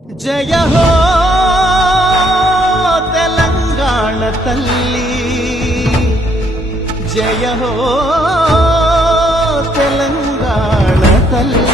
జయ హో తెలంగాణ తల్లి, జయ హో తెలంగాణ తల్లి.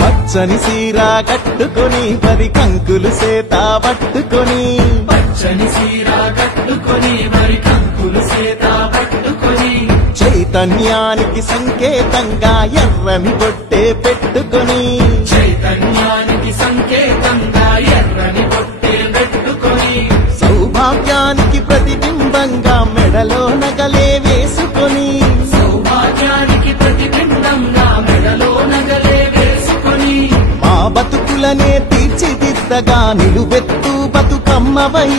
పచ్చని సీర కట్టుకొని 10 కంకులు సేత పట్టుకొని, పచ్చని సీర కట్టుకొని 10 కంకులు సేత పట్టుకొని, చైతన్యానికి సంకేతంగా ఎర్రని బొట్టే పెట్టుకొని, చైతన్యానికి సంకేతంగా ఎర్రని బొట్టే పెట్టుకొని, సౌభాగ్యానికి ప్రతిబింబంగా మెడలో నగలే వేసుకొని, సౌభాగ్యానికి ప్రతిబింబంగా మెడలో నగలే వేసుకొని, మా బతుకులనే తీర్చిదిద్దగా నిలువెత్తు బతుకమ్మవై,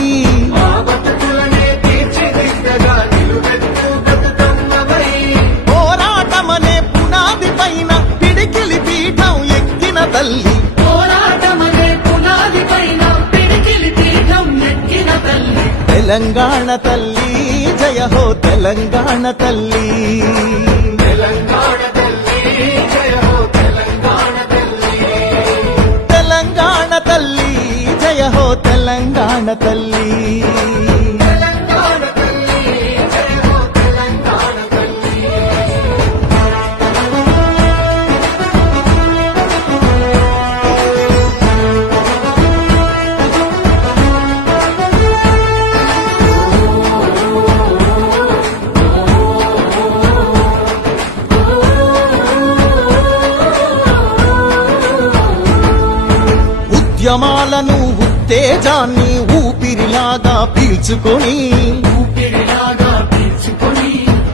మా బతుకులనే తీర్చిదిద్దగా నిలువెత్తు బతుకమ్మవై, పోరాటమనే పునాది పైన పిడికిలి పీఠం ఎక్కిన తల్లి, పోరాటమనే పునాది పైన పిడికిలి పీఠం ఎక్కిన తల్లి, తెలంగాణ తల్లి, జయ హో తెలంగాణ తల్లి. తెలంగాణ తల్లి, జయ హో తెలంగాణ తల్లి, తెలంగాణ తల్లి, జయ హో తెలంగాణ తల్లి. తెలంగాణ తల్లి, జయ హో తెలంగాణ తల్లి. ఉద్యమాలను ఉత్తేజాన్ని ఊపిరిలాగా పీల్చుకొని, ఊపిరిలాగా పీల్చుకొని,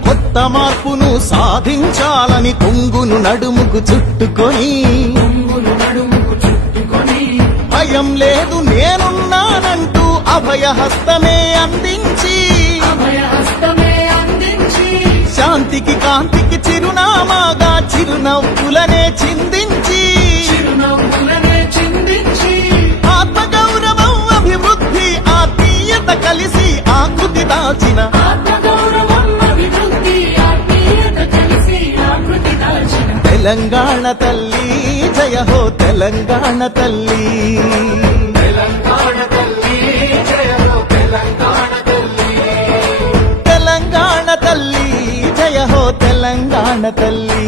కొత్త మార్పును సాధించాలని కొంగును నడుముకు చుట్టుకొని, కొంగులు నడుముకు చుట్టుకొని, భయం లేదు నేనున్నానంటూ అభయహస్తమే అందించి, అభయహస్తమే అందించి, శాంతికి కాంతికి చిరునామాగా చిరునవ్వులనే చిందించి, చిరునవ్వులనే చిందించి, ఆత్మగౌరవం అభివృద్ధి ఆత్మీయత కలిసి ఆకృతి దాచిన, ఆత్మగౌరవం అభివృద్ధి ఆత్మీయత కలిసి ఆకృతి దాచిన, తెలంగాణ తల్లి, జయ హో తెలంగాణ తల్లి. తెలంగాణ తల్లి, జయ హో తెలంగాణ తల్లి, తెలంగాణ తల్లి, జయ హో తెలంగాణ తల్లి.